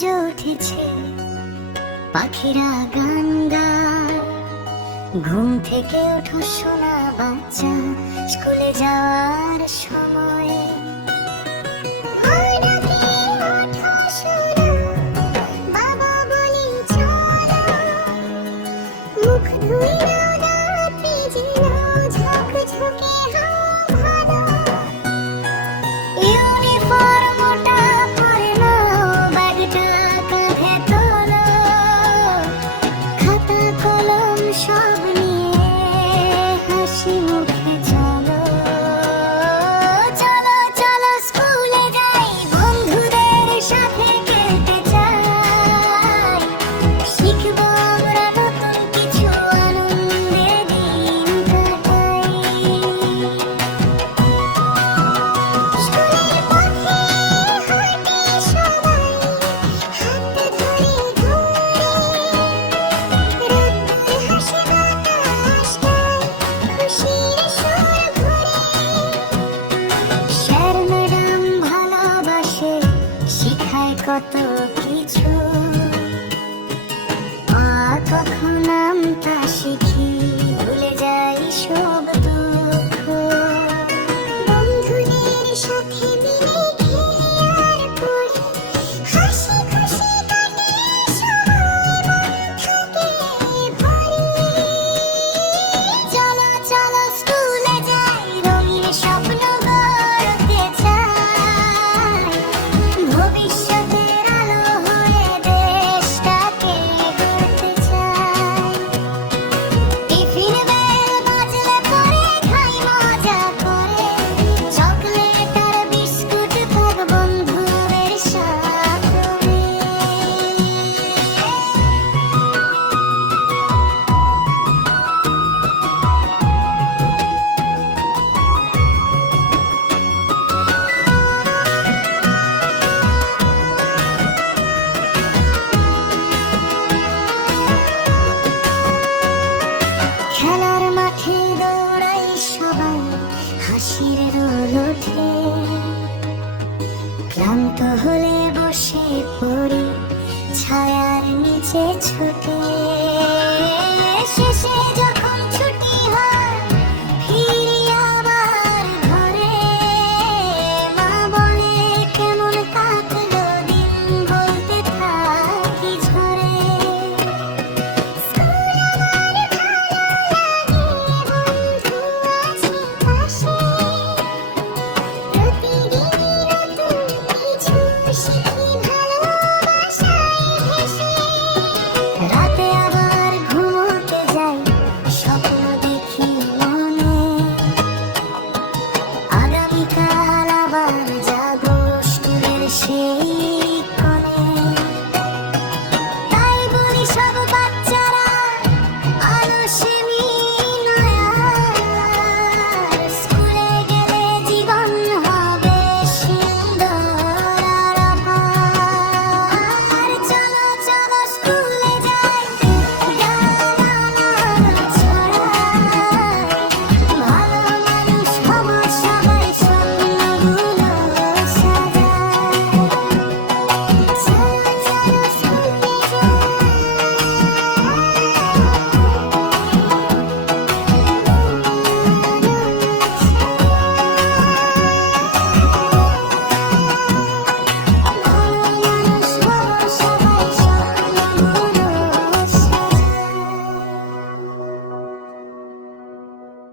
সূর্য উঠেছে, পাখিরা গান গায়। ঘুম থেকে ওঠো সোনা বাচ্চা, স্কুলে যাওয়ার সময়। বাবা বলি চলো, মুখ ধুই নাও, দাঁত ভেজে নাও, ঝকঝকে হও ভালো। ইউনিফর্মটা পরে নাও, ব্যাগটা কাঁধে তোলো, খাতা কলম সব নিয়ে হাসি মুখে চলো। চলো চলো স্কুলে যাই, বন্ধুদের সাথে খেলতে চাই। শিখবো আমরা নতুন কিছু, আনন্দে দিন কাটাই। স্কুলের পথে হাঁটে সবাই, হাত ধরে ধরে। রোদ্দুর হাসে বাতাসটায়, খুশির সুর ভরে। স্যার ম্যাডাম ভালোবাসে, শিখায় কত কিছু। কখন নামতা শিখি, ভুলে যাই সব দুঃখ। বন্ধুদের সাথে মিলে খেলি আর পড়ি, হাসি খুশি কাটে সময়, মন থাকে ভারী। চলো চলো স্কুলে যাই, রঙিন স্বপ্ন গড়তে চাই। ভবিষ্যতের আলো হয়ে দেশটাকে গড়তে চাই। টিফিন বেল বাজলে পরে খাই মজা করে, চকলেট আর বিস্কুট খাব বন্ধুদের সাথে। খেলার মাঠে দৌড়াই সবাই, হাসির রোল ওঠে। ক্লান্ত হলে বসে পড়ি, ছায়ার নিচে ছুটে।